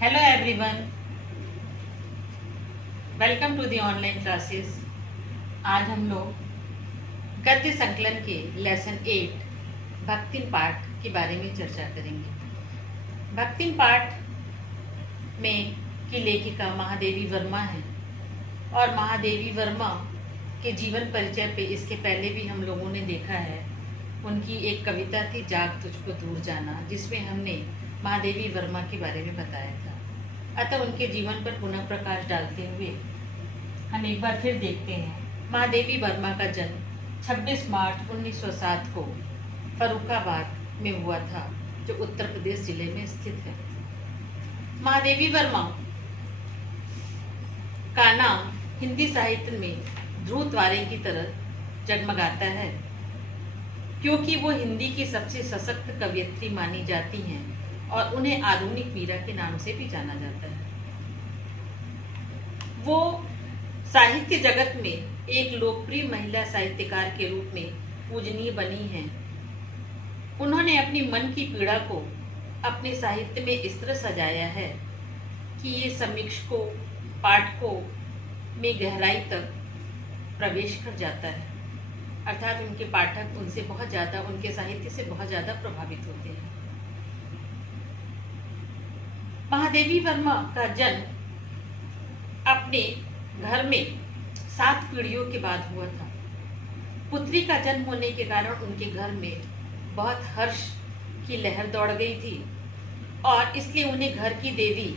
Hello everyone, welcome to the online classes. आज हम लोग गद्य संकलन के लेसन 8 भक्तिन पाठ के बारे में चर्चा करेंगे। भक्तिन पाठ में की लेखिका महादेवी वर्मा है और महादेवी वर्मा के जीवन परिचय पे इसके पहले भी हम लोगों ने देखा है। उनकी एक कविता थी जाग तुझको दूर जाना, जिसमें हमने महादेवी वर्मा के बारे में बताया था। अतः उनके जीवन पर पुनः प्रकाश डालते हुए हम एक बार फिर देखते हैं। महादेवी वर्मा का जन्म 26 मार्च 1907 को फर्रुखाबाद में हुआ था, जो उत्तर प्रदेश जिले में स्थित है। महादेवी वर्मा का नाम हिंदी साहित्य में ध्रुव तारे की तरह जगमगाता है, क्योंकि वो हिंदी की सबसे सशक्त कवयित्री मानी जाती हैं और उन्हें आधुनिक मीरा के नाम से भी जाना जाता है। वो साहित्य जगत में एक लोकप्रिय महिला साहित्यकार के रूप में पूजनीय बनी हैं। उन्होंने अपनी मन की पीड़ा को अपने साहित्य में इस तरह सजाया है कि ये समीक्षकों, पाठकों में गहराई तक प्रवेश कर जाता है, अर्थात उनके पाठक उनसे बहुत ज़्यादा, उनके साहित्य से बहुत ज़्यादा प्रभावित होते हैं। महादेवी वर्मा का जन्म अपने घर में 7 पीढ़ियों के बाद हुआ था। पुत्री का जन्म होने के कारण उनके घर में बहुत हर्ष की लहर दौड़ गई थी और इसलिए उन्हें घर की देवी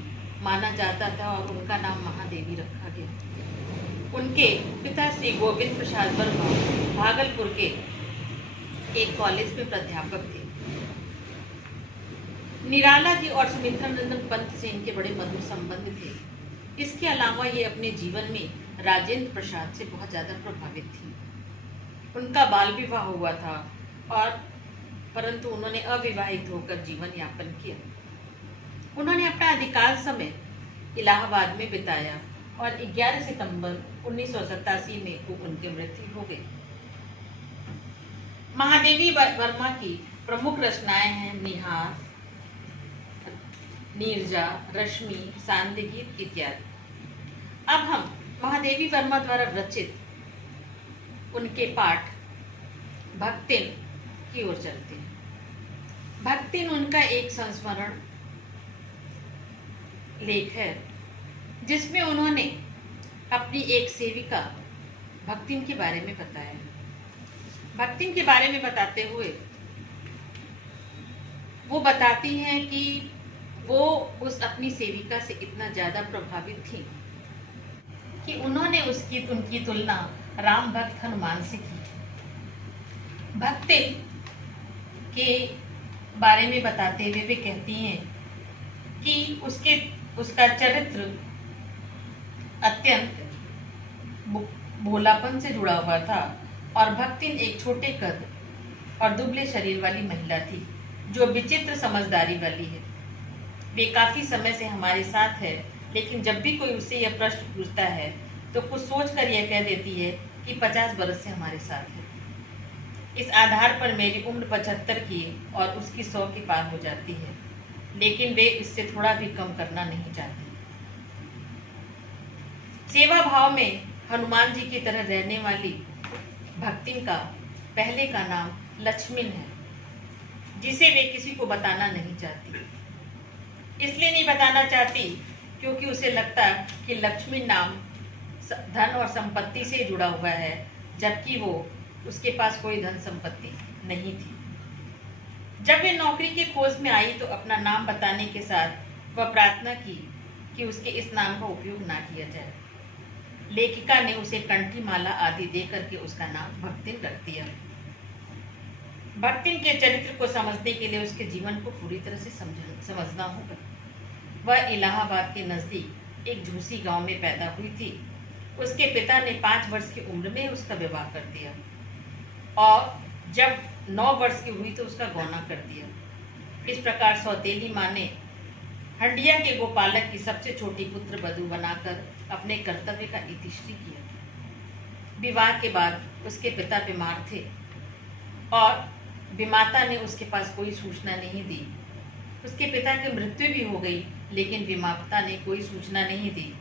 माना जाता था और उनका नाम महादेवी रखा गया। उनके पिता श्री गोविंद प्रसाद वर्मा भागलपुर के एक कॉलेज में प्राध्यापक थे। निराला जी और सुमित्रा नंदन पंत से इनके बड़े मधुर संबंध थे। इसके अलावा ये अपने जीवन में राजेंद्र प्रसाद से बहुत ज़्यादा प्रभावित थी। उनका बाल विवाह हुआ था और परंतु उन्होंने अविवाहित होकर जीवन यापन किया। उन्होंने अपना अधिकांश समय इलाहाबाद में बिताया और 11 सितंबर 1987 में उनकी मृत्यु हो गई। महादेवी वर्मा की प्रमुख रचनाएं हैं निहार, नीरजा, रश्मि, सांध्य गीत इत्यादि। अब हम महादेवी वर्मा द्वारा रचित उनके पाठ भक्तिन की ओर चलते हैं। भक्तिन उनका एक संस्मरण लेख है, जिसमें उन्होंने अपनी एक सेविका भक्तिन के बारे में बताया। भक्तिन के बारे में बताते हुए वो बताती हैं कि वो उस अपनी सेविका से इतना ज़्यादा प्रभावित थी कि उन्होंने उनकी तुलना राम भक्त हनुमान से की। भक्तिन के बारे में बताते हुए वे कहती हैं कि उसका चरित्र अत्यंत भोलापन से जुड़ा हुआ था और भक्तिन एक छोटे कद और दुबले शरीर वाली महिला थी, जो विचित्र समझदारी वाली है। वे काफ़ी समय से हमारे साथ है, लेकिन जब भी कोई उससे यह प्रश्न पूछता है तो कुछ सोचकर यह कह देती है कि 50 बरस से हमारे साथ है। इस आधार पर मेरी उम्र 75 की और उसकी 100 के पार हो जाती है, लेकिन वे इससे थोड़ा भी कम करना नहीं चाहती। सेवा भाव में हनुमान जी की तरह रहने वाली भक्तिन का पहले का नाम लक्ष्मण है, जिसे वे किसी को बताना नहीं चाहती। इसलिए नहीं बताना चाहती क्योंकि उसे लगता कि लक्ष्मी नाम धन और संपत्ति से जुड़ा हुआ है, जबकि वो उसके पास कोई धन संपत्ति नहीं थी। जब वे नौकरी की खोज में आई तो अपना नाम बताने के साथ वह प्रार्थना की कि उसके इस नाम का उपयोग ना किया जाए। लेखिका ने उसे कंठी माला आदि दे करके उसका नाम भक्तिन रख दिया। भक्तिन के चरित्र को समझने के लिए उसके जीवन को पूरी तरह से समझना होगा। वह इलाहाबाद के नज़दीक एक झूसी गांव में पैदा हुई थी। उसके पिता ने 5 वर्ष की उम्र में उसका विवाह कर दिया और जब 9 वर्ष की हुई तो उसका गौना कर दिया। इस प्रकार सौतेली माँ ने हंडिया के गोपालक की सबसे छोटी पुत्र वधू बनाकर अपने कर्तव्य का इतिश्री किया। विवाह के बाद उसके पिता बीमार थे और विमाता ने उसके पास कोई सूचना नहीं दी। उसके पिता की मृत्यु भी हो गई, लेकिन विमाता ने कोई सूचना नहीं दी।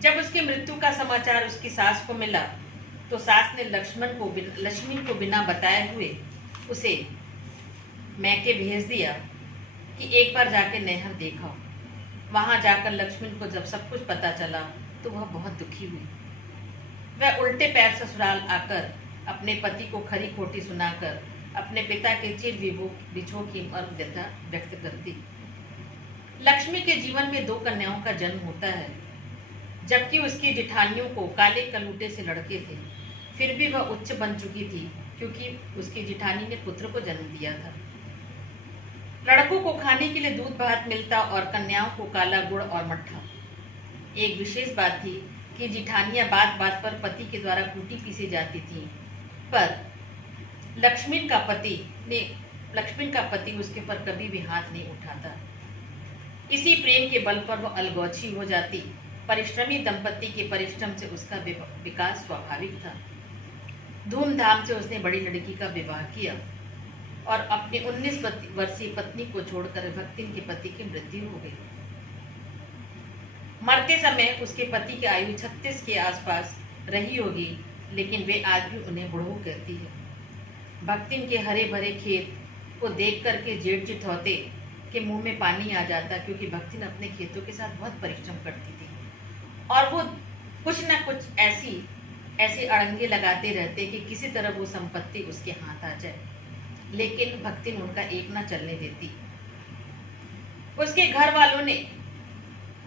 जब उसकी मृत्यु का समाचार उसकी सास को मिला तो सास ने लक्ष्मी को बिना बताए हुए उसे मैके भेज दिया कि एक बार जाके नैहर देखा। वहां जाकर लक्ष्मण को जब सब कुछ पता चला तो वह बहुत दुखी हुई। वह उल्टे पैर ससुराल आकर अपने पति को खरी खोटी सुनाकर अपने पिता के चिर विछोह की व्यथा व्यक्त करती। लक्ष्मी के जीवन में 2 कन्याओं का जन्म होता है, जबकि उसकी जिठानियों को काले कलूटे से लड़के थे। फिर भी वह उच्च बन चुकी थी क्योंकि उसकी जिठानी ने पुत्र को जन्म दिया था। लड़कों को खाने के लिए दूध भात मिलता और कन्याओं को काला गुड़ और मट्ठा। एक विशेष बात थी कि जिठानियां बात बात पर पति के द्वारा कूटी पीसी जाती थीं, पर लक्ष्मण का पति उसके पर कभी भी हाथ नहीं उठाता। इसी प्रेम के बल पर वह अलगौची हो जाती। परिश्रमी दंपति के परिश्रम से उसका विकास स्वाभाविक था। धूमधाम से उसने बड़ी लड़की का विवाह किया और अपनी 19 वर्षीय पत्नी को छोड़कर भक्तिन के पति की मृत्यु हो गई। मरते समय उसके पति की आयु 36 के आसपास रही होगी, लेकिन वे आज भी उन्हें बुढ़ऊ कहती है। भक्तिन के हरे भरे खेत को देख करके जेठ चिठौते के मुंह में पानी आ जाता, क्योंकि भक्तिन अपने खेतों के साथ बहुत परिश्रम करती थी और वो कुछ न कुछ ऐसे अड़ंगे लगाते रहते कि किसी तरह वो संपत्ति उसके हाथ आ जाए, लेकिन भक्तिन उनका एक न चलने देती। उसके घर वालों ने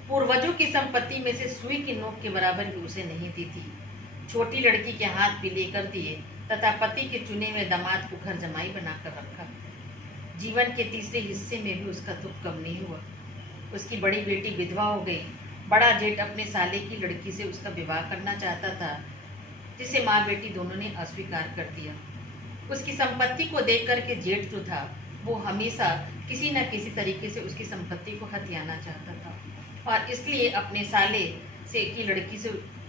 पूर्वजों की संपत्ति में से सुई की नोक के बराबर भी उसे नहीं दी थी। छोटी लड़की के हाथ भी लेकर दिए तथा पति के चुने हुए दामाद को घर जमाई बनाकर रखा। जीवन के तीसरे हिस्से में भी उसका दुख कम नहीं हुआ। उसकी बड़ी बेटी विधवा हो गई। बड़ा जेठ अपने साले की लड़की से उसका विवाह करना चाहता था, जिसे माँ बेटी दोनों ने अस्वीकार कर दिया। उसकी संपत्ति को देख करके जेठ जो था वो हमेशा किसी न किसी तरीके से उसकी संपत्ति को हथियाना चाहता था और इसलिए अपने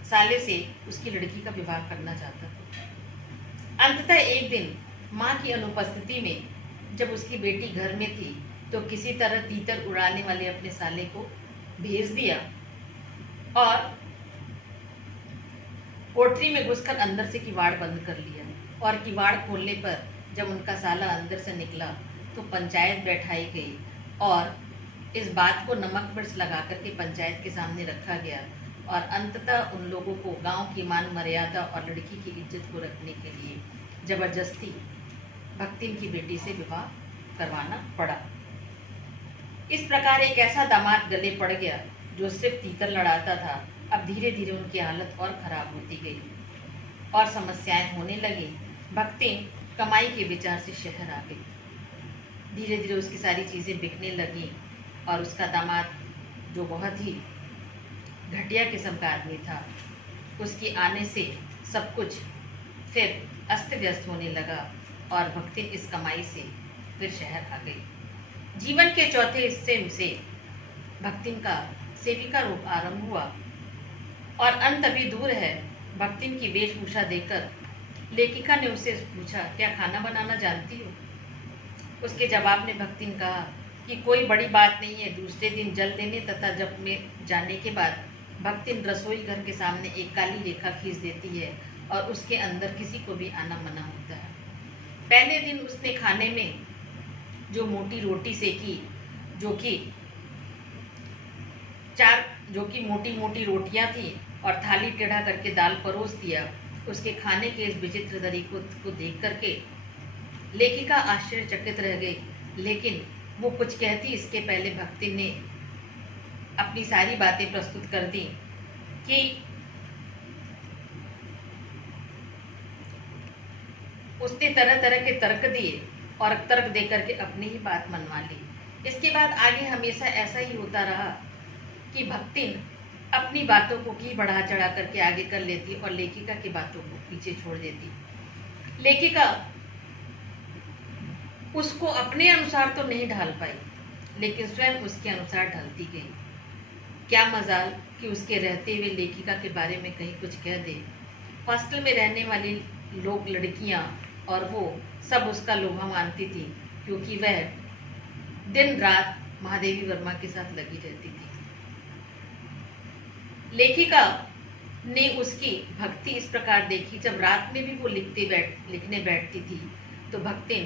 साले से उसकी लड़की का विवाह करना चाहता था। अंततः एक दिन माँ की अनुपस्थिति में जब उसकी बेटी घर में थी तो किसी तरह तीतर उड़ाने वाले अपने साले को भेज दिया और कोठरी में घुसकर अंदर से किवाड़ बंद कर लिया। और किवाड़ खोलने पर जब उनका साला अंदर से निकला तो पंचायत बैठाई गई और इस बात को नमक मिर्च लगा करके पंचायत के सामने रखा गया और अंततः उन लोगों को गांव की मान मर्यादा और लड़की की इज्जत को रखने के लिए जबरदस्ती भक्तिन की बेटी से विवाह करवाना पड़ा। इस प्रकार एक ऐसा दामाद गले पड़ गया जो सिर्फ तीतर लड़ाता था। अब धीरे धीरे उनकी हालत और खराब होती गई और समस्याएं होने लगी। भक्तिन कमाई के विचार से शहर आ गई। धीरे धीरे उसकी सारी चीज़ें बिकने लगी और उसका दामाद जो बहुत ही घटिया किस्म का आदमी था, उसके आने से सब कुछ फिर अस्त व्यस्त होने लगा और भक्तिन इस कमाई से फिर शहर आ गई। जीवन के चौथे हिस्से से भक्तिन का सेविका रूप आरंभ हुआ और अंत अभी दूर है। भक्तिन की वेशभूषा देखकर लेखिका ने उससे पूछा, क्या खाना बनाना जानती हो? उसके जवाब में भक्तिन कहा कि कोई बड़ी बात नहीं है। दूसरे दिन जल देने तथा जब में जाने के बाद भक्तिन रसोई घर के सामने एक काली रेखा खींच देती है और उसके अंदर किसी को भी आना मना होता है। पहले दिन उसने खाने में जो मोटी रोटी सेकी, जो कि मोटी मोटी रोटियां थी और थाली टेढ़ा करके दाल परोस दिया। उसके खाने के इस विचित्र तरीकों को देख करके लेखिका आश्चर्यचकित रह गई, लेकिन वो कुछ कहती इसके पहले भक्तिन ने अपनी सारी बातें प्रस्तुत कर दी कि उसने तरह तरह के तर्क दिए और तर्क देकर के अपनी ही बात मनवा ली। इसके बाद आगे हमेशा ऐसा ही होता रहा कि भक्तिन अपनी बातों को की बढ़ा चढ़ा करके आगे कर लेती और लेखिका की बातों को पीछे छोड़ देती। लेखिका उसको अपने अनुसार तो नहीं ढाल पाई, लेकिन स्वयं उसके अनुसार ढलती गई। क्या मजाल कि उसके रहते हुए लेखिका के बारे में कहीं कुछ कह दे। हॉस्टल में रहने वाली लोग, लड़कियां और वो सब उसका लोहा मानती थी, क्योंकि वह दिन रात महादेवी वर्मा के साथ लगी रहती थी। लेखिका ने उसकी भक्ति इस प्रकार देखी, जब रात में भी वो लिखने बैठती थी तो भक्तिन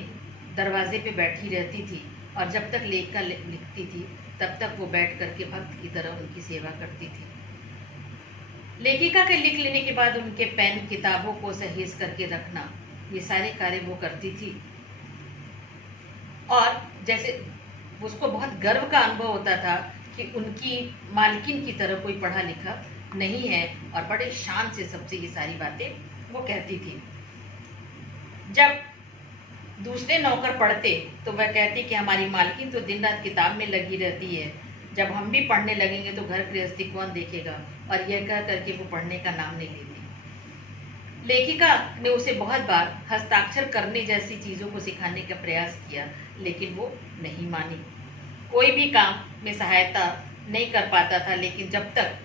दरवाजे पे बैठी रहती थी और जब तक लेखिका लिखती थी तब तक वो बैठ करके भक्त की तरह उनकी सेवा करती थी। लेखिका के लिख लेने के बाद उनके पेन किताबों को सहेज करके रखना, ये सारे कार्य वो करती थी। और जैसे उसको बहुत गर्व का अनुभव होता था कि उनकी मालकिन की तरह कोई पढ़ा लिखा नहीं है, और बड़े शान से सबसे ये सारी बातें वो कहती थी। जब दूसरे नौकर पढ़ते तो वह कहती कि हमारी मालकिन तो दिन रात किताब में लगी रहती है, जब हम भी पढ़ने लगेंगे तो घर गृहस्थी कौन देखेगा, और यह कह करके वो पढ़ने का नाम नहीं लेती। लेखिका ने उसे बहुत बार हस्ताक्षर करने जैसी चीज़ों को सिखाने का प्रयास किया, लेकिन वो नहीं मानी। कोई भी काम में सहायता नहीं कर पाता था, लेकिन जब तक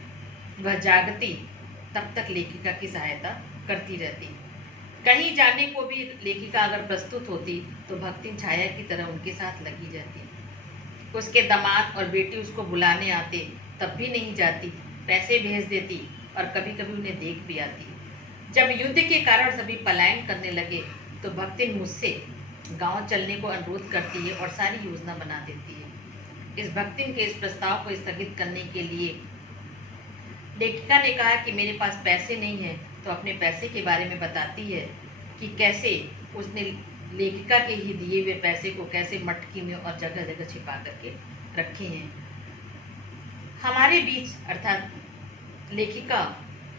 वह जागती तब तक लेखिका की सहायता करती रहती। कहीं जाने को भी लेखिका अगर प्रस्तुत होती तो भक्तिन छाया की तरह उनके साथ लगी रहती। उसके दामाद और बेटी उसको बुलाने आते तब भी नहीं जाती, पैसे भेज देती और कभी कभी उन्हें देख भी आती। जब युद्ध के कारण सभी पलायन करने लगे तो भक्तिन मुझसे गांव चलने को अनुरोध करती है और सारी योजना बना देती है। इस भक्तिन के इस प्रस्ताव को स्थगित करने के लिए लेखिका ने कहा कि मेरे पास पैसे नहीं है, तो अपने पैसे के बारे में बताती है कि कैसे उसने लेखिका के ही दिए हुए पैसे को कैसे मटकी में और जगह जगह छिपा करके रखे हैं। हमारे बीच अर्थात लेखिका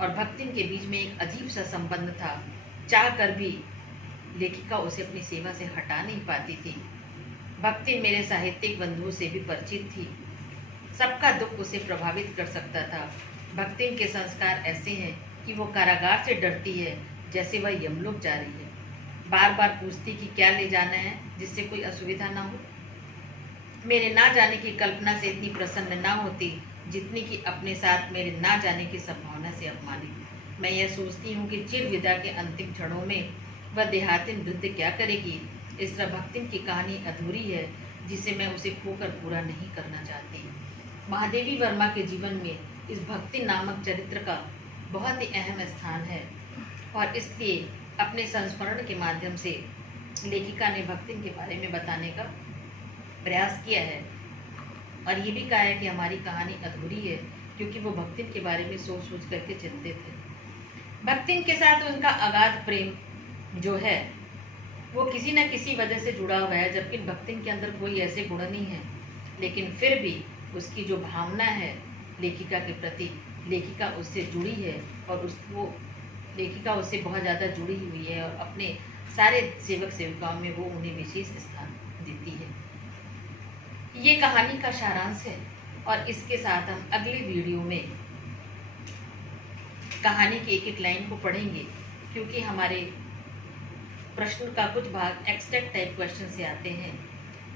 और भक्तिन के बीच में एक अजीब सा संबंध था। चाह कर भी लेखिका उसे अपनी सेवा से हटा नहीं पाती थी। भक्तिन मेरे साहित्यिक बंधुओं से भी परिचित थी, सबका दुख उसे प्रभावित कर सकता था। भक्तिन के संस्कार ऐसे हैं कि वो कारागार से डरती है जैसे वह यमलोक जा रही है। बार बार पूछती कि क्या ले जाना है जिससे कोई असुविधा ना हो। मेरे ना जाने की कल्पना से इतनी प्रसन्न ना होती जितनी कि अपने साथ मेरे ना जाने की संभावना से अपमानित। मैं यह सोचती हूँ कि चिर विदा के अंतिम क्षणों में वह देहातिन वृद्ध क्या करेगी। इस तरह भक्तिन की कहानी अधूरी है जिसे मैं उसे खोकर पूरा नहीं करना चाहती। महादेवी वर्मा के जीवन में इस भक्तिन नामक चरित्र का बहुत ही अहम स्थान है और इसलिए अपने संस्मरण के माध्यम से लेखिका ने भक्तिन के बारे में बताने का प्रयास किया है और ये भी कहा है कि हमारी कहानी अधूरी है क्योंकि वो भक्तिन के बारे में सोच सोच करके चिंतित है। भक्तिन के साथ उनका अगाध प्रेम जो है वो किसी न किसी वजह से जुड़ा हुआ है, जबकि भक्तिन के अंदर कोई ऐसे गुण नहीं है, लेकिन फिर भी उसकी जो भावना है लेखिका के प्रति, लेखिका उससे जुड़ी है और लेखिका उससे बहुत ज़्यादा जुड़ी हुई है और अपने सारे सेवक सेविकाओं में वो उन्हें विशेष स्थान देती है। ये कहानी का सारांश है और इसके साथ हम अगले वीडियो में कहानी की एक एक लाइन को पढ़ेंगे, क्योंकि हमारे प्रश्न का कुछ भाग एक्सट्रैक्ट टाइप क्वेश्चन से आते हैं,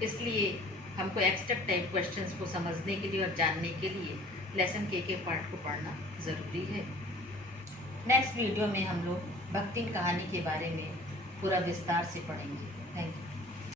इसलिए हमको एक्सट्रैक्ट टाइप क्वेश्चंस को समझने के लिए और जानने के लिए लेसन के एक पार्ट को पढ़ना ज़रूरी है। नेक्स्ट वीडियो में हम लोग भक्तिन कहानी के बारे में पूरा विस्तार से पढ़ेंगे।